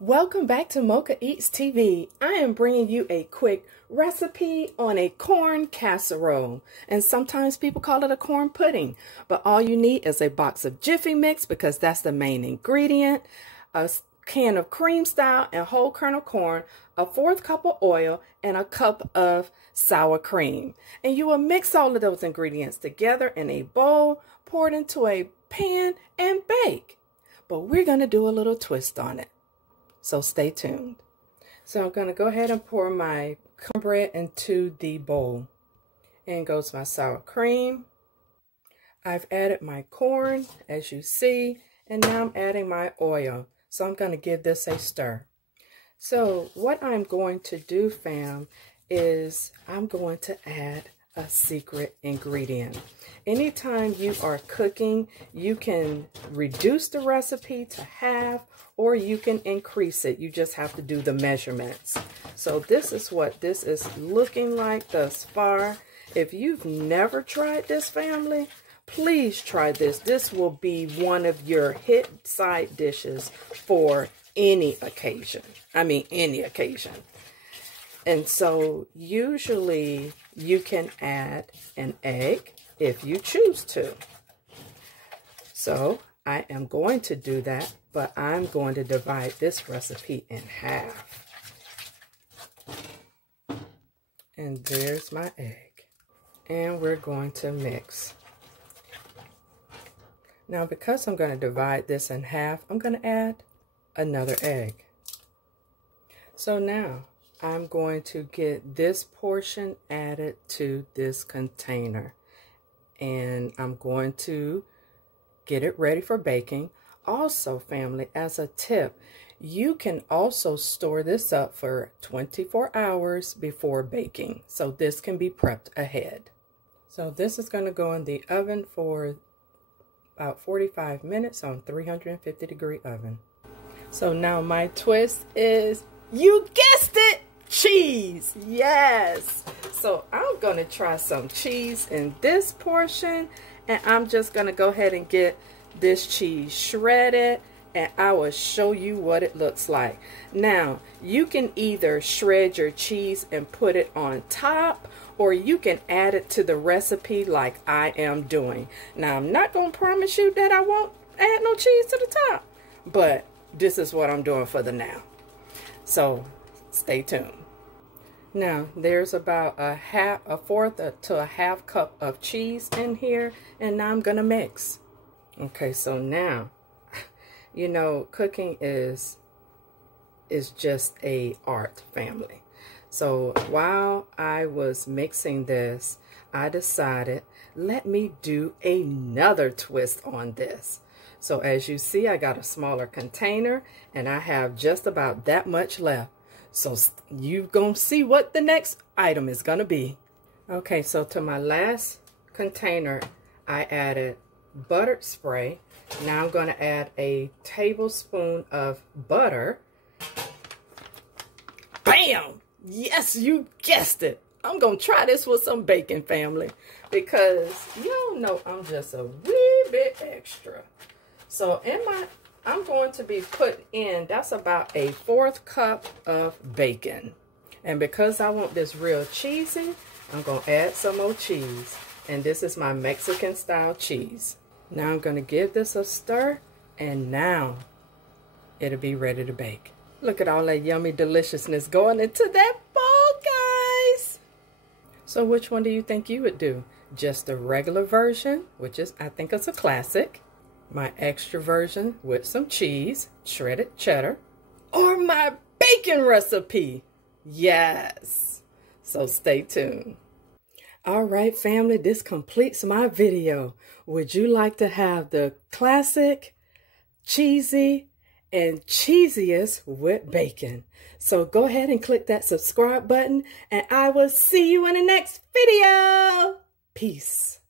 Welcome back to Mocha Eats TV. I am bringing you a quick recipe on a corn casserole. And sometimes people call it a corn pudding. But all you need is a box of Jiffy Mix because that's the main ingredient, a can of cream style and whole kernel corn, a 1/4 cup of oil, and a cup of sour cream. And you will mix all of those ingredients together in a bowl, pour it into a pan, and bake. But we're going to do a little twist on it. So stay tuned. So I'm going to go ahead and pour my cornbread into the bowl. In goes my sour cream. I've added my corn, as you see, and now I'm adding my oil. So I'm going to give this a stir. So what I'm going to do, fam, is I'm going to add a secret ingredient. Anytime you are cooking, you can reduce the recipe to half or you can increase it. You just have to do the measurements. So this is what this is looking like thus far. If you've never tried this, family, please try this. This will be one of your hit side dishes for any occasion. I mean, any occasion. And so usually you can add an egg if you choose to. So I am going to do that, but I'm going to divide this recipe in half. And there's my egg. And we're going to mix. Now, because I'm going to divide this in half, I'm going to add another egg. So now I'm going to get this portion added to this container. And I'm going to get it ready for baking. Also, family, as a tip, you can also store this up for 24 hours before baking. So this can be prepped ahead. So this is going to go in the oven for about 45 minutes on 350-degree oven. So now my twist is, you guessed it, cheese. Yes. So I'm going to try some cheese in this portion, and I'm just going to go ahead and get this cheese shredded, and I will show you what it looks like. Now, you can either shred your cheese and put it on top, or you can add it to the recipe like I am doing. Now, I'm not going to promise you that I won't add no cheese to the top, but this is what I'm doing for the now. So stay tuned. Now, there's about a 1/4 to a half cup of cheese in here, and now I'm gonna mix. Okay, so now, you know, cooking is just a art, family. So while I was mixing this, I decided, let me do another twist on this. So as you see, I got a smaller container, and I have just about that much left. So you're going to see what the next item is going to be. Okay, so to my last container, I added buttered spray. Now I'm going to add a tablespoon of butter. Bam! Yes, you guessed it. I'm going to try this with some bacon, family, because y'all know I'm just a wee bit extra. So I'm going to be putting in, that's about a 1/4 cup of bacon. And because I want this real cheesy, I'm going to add some more cheese. And this is my Mexican style cheese. Now I'm going to give this a stir, and now it'll be ready to bake. Look at all that yummy deliciousness going into that bowl, guys. So which one do you think you would do? Just the regular version, which is, I think it's a classic. My extra version with some cheese, shredded cheddar, or my bacon recipe. Yes. So stay tuned. All right, family, this completes my video. Would you like to have the classic, cheesy, and cheesiest with bacon? So go ahead and click that subscribe button, and I will see you in the next video. Peace.